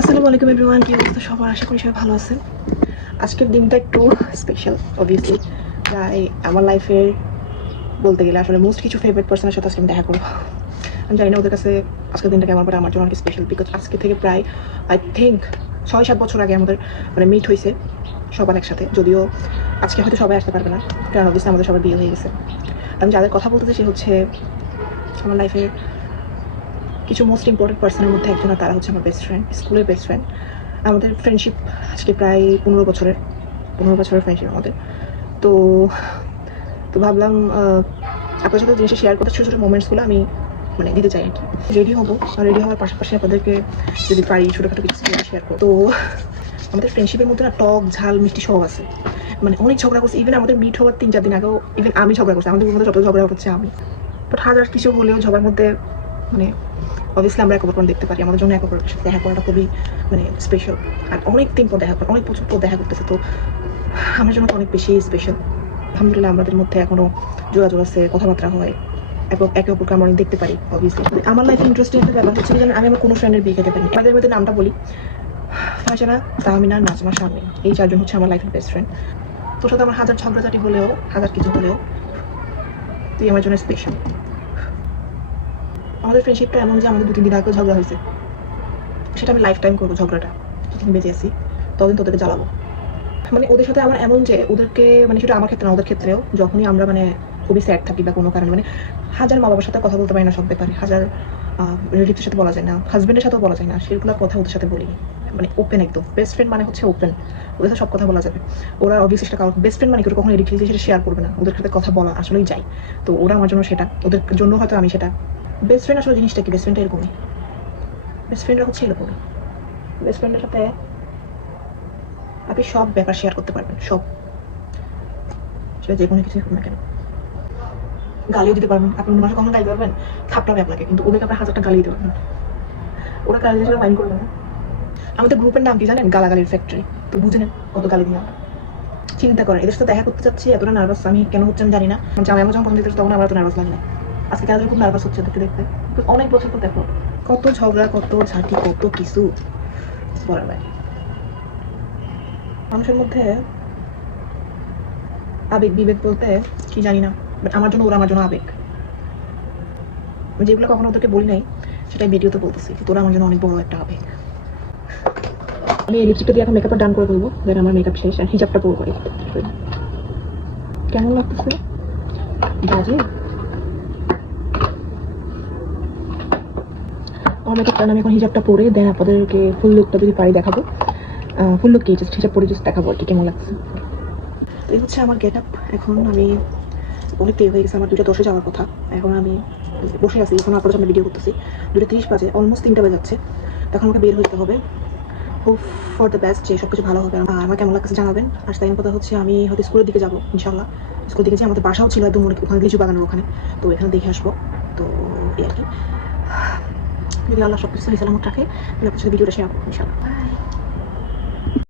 আসসালামু আলাইকুম এভরিওয়ান, কি অবস্থা সবার? আশা করি সবাই ভালো আছেন। আজকের দিনটা একটু স্পেশাল অবভিয়াসলি। তাই আমার লাইফের বলতে গেলে আসলে মোস্ট কিছু ফেভারিট পার্সনের সাথে আজকে আমি দেখা করবো। আমি জানি না ওদের কাছে আজকের দিনটা কেমন, বাট আমার জন্য অনেক স্পেশাল। বিকজ আজকে থেকে প্রায় আই থিঙ্ক 6-7 বছর আগে আমাদের মিট হয়েছে সবার একসাথে। যদিও আজকে হয়তো সবাই আসতে পারবে না, কারণ অবভিয়াসলি আমাদের সবার বিয়ে হয়ে গেছে। আমি যাদের কথা বলতেছি সে হচ্ছে আমার লাইফের কিছু মোস্ট ইম্পর্টেন্ট পার্সনের মধ্যে একজন, আর তারা হচ্ছে আমার বেস্ট ফ্রেন্ড, স্কুলের বেস্ট ফ্রেন্ড। আমাদের ফ্রেন্ডশিপ আজকে প্রায় 15 বছরের ফ্রেন্ডশিপ আমাদের। তো তো ভাবলাম আপনার সাথে জিনিসটা শেয়ার করতে, ছোটো ছোটো মোমেন্টসগুলো আমি দিতে চাই আর কি। রেডি হবো, আর রেডি হওয়ার পাশাপাশি আপনাদেরকে যদি পারি ছোটোখাটো কিছু শেয়ার করবো। তো আমাদের ফ্রেন্ডশিপের মধ্যে না টক ঝাল মিষ্টি সব আছে। অনেক ঝগড়া করছি, ইভেন আমাদের মিট হওয়ার 3-4 দিন আগেও ইভেন আমি ঝগড়া করছি। আমাদের মধ্যে যত ঝগড়া হচ্ছে আমি, বাট হাজার কিছু হলেও ঝগড়ার মধ্যে অবভিয়াসলি আমরা একে অপরকে দেখতে পারি। আমাদের জন্য একে অপরের সাথে দেখা করাটা খুবই স্পেশাল। আর অনেক দিন পর দেখা করে, অনেক বছর পর দেখা করতেছে, তো আমার জন্য তো অনেক বেশি স্পেশাল। আলহামদুলিল্লাহ আমাদের মধ্যে এখনো যোগাযোগ আছে, কথাবার্তা হয় এবং একে অপরকে আমরা অনেক দেখতে পারি। অবভিয়াসলি আমার লাইফে ইন্টারেস্টিং একটা ব্যাপার হচ্ছে যে আমি আমার কোনো ফ্রেন্ডের বিয়ে খেতে পারিনি। আমাদের মধ্যে নামটা বলি, ফারজানা, তাহমিনা, নাজমা, শারমিন। এই 4 জন হচ্ছে আমার লাইফের বেস্ট ফ্রেন্ড। তোর সাথে আমার হাজার ঝগড়াঝাটি হলেও, হাজার কিছু হলেও তুই আমার জন্য স্পেশাল। আমাদের ফ্রেন্ডশিপটা এমন যে আমাদের 2-3 দিন আগেও ঝগড়া হয়েছে, সেটা আমি লাইফ টাইম করবো ঝগড়াটা। যতদিন বেঁচে আছি ততদিন তোদেরকে জ্বালাবো। ওদের সাথে আমার এমন যে ওদেরকে শুধু আমার ক্ষেত্রে না, ওদের ক্ষেত্রেও যখনই আমরা খুবই স্যাড থাকি বা কোনো কারণে হাজার মা বাবার সাথে কথা বলতে পারি না সব ব্যাপারে, হাজার রিলেটিভের সাথে বলা যায় না, হাজব্যান্ডের সাথেও বলা যায় না, সেগুলো কথা ওদের সাথে বলি। ওপেন একদম। বেস্ট ফ্রেন্ড হচ্ছে ওপেন, ওদের সাথে সব কথা বলা যাবে। ওরা অবভিয়াসলি সেটা বেস্ট ফ্রেন্ড কেউ কখনো এডিট সেটা শেয়ার করবে না, ওদের সাথে কথা বলা আসলেই যাই। তো ওরা আমার জন্য সেটা, ওদের জন্য হয়তো আমি সেটা। বেস্ট ফ্রেন্ড আসলে জিনিসটা কি? বেস্ট ফ্রেন্ডটা এরকমই, বেস্ট ফ্রেন্ডরা হচ্ছে এরকমই। বেস্ট ফ্রেন্ডের সাথে আপনি সব ব্যাপার শেয়ার করতে পারবেন, সব, সেটা যে কোনো কিছুই হোক না কেন। গালিও দিতে পারবেন, আপনি অন্য মাসে কখনো গালি পারবেন, থাপড়াবে আপনাকে, কিন্তু ওদেরকে আপনার 1000টা গালি দিতে পারবেন, ওরা গালি দিয়ে মাইন্ড করবে না। আমাদের গ্রুপের নাম কি জানেন? গালাগালির ফ্যাক্টরি। তো বুঝে নেন কত গালি দিই আমরা। চিন্তা করেন, এদের সাথে দেখা করতে চাচ্ছি, এতটা নার্ভাস আমি কেন হচ্ছে আমি জানি না। জামাই আমার যখন প্রথম দেখতে তখন আমার এত নার্ভাস লাগে না। আজকে কেন খুব নার্ভাস হচ্ছে দেখতে দেখতে, অনেক বছর তো দেখো কত ঝগড়া, কত ঝাঁটি, কত কিছু বলার বাইরে। মানুষের মধ্যে আবেগ বিবেক বলতে কি জানি না, বাট আমার জন্য ওরা আমার জন্য আবেগ। যেগুলো কখনো ওদেরকে বলি নাই সেটাই ভিডিওতে বলতেছি, তোরা আমার জন্য অনেক বড় একটা আবেগ। আমি এই লিপস্টিকটা দিয়ে এখন মেকআপটা ডান করে ফেলবো, দেন আমার মেকআপ শেষ, আর হিজাবটা পরবো। কেমন লাগতেছে বাজে? আমার মেকআপ ডান, আমি এখন হিজাবটা পরে দেন আপনাদেরকে ফুল লুকটা যদি পারি দেখাবো। ফুল লুক কি, জাস্ট হিজাব পরে জাস্ট দেখাবো আর কি কেমন লাগছে। তো এই হচ্ছে আমার গেট আপ। এখন আমি অনেক দেরি হয়ে গেছে, আমার 2:10 যাওয়ার কথা। এখন আমি বসে আছি, এখন আপনাদের সামনে ভিডিও করতেছি। 2:30 বাজে, অলমোস্ট 3টা বাজাচ্ছে। তখন আমাকে বের হইতে হবে। হোপ ফর দ্য বেস্ট যে সব কিছু ভালো হবে। আর আমার কেমন লাগছে জানাবেন। আর সেকেন্ড কথা হচ্ছে আমি হয়তো স্কুলের দিকে যাবো ইনশাল্লাহ। স্কুলের দিকে যে আমাদের বাসাও ছিল একদম ওখানে, লিচু বাগানের ওখানে, তো এখানে দেখে আসবো। তো এই আর কি, যদি আল্লাহ সব কিছু সালামত রাখে তাহলে আপনার সাথে ভিডিওটা শেয়ার করবো ইনশাল্লাহ। বাই।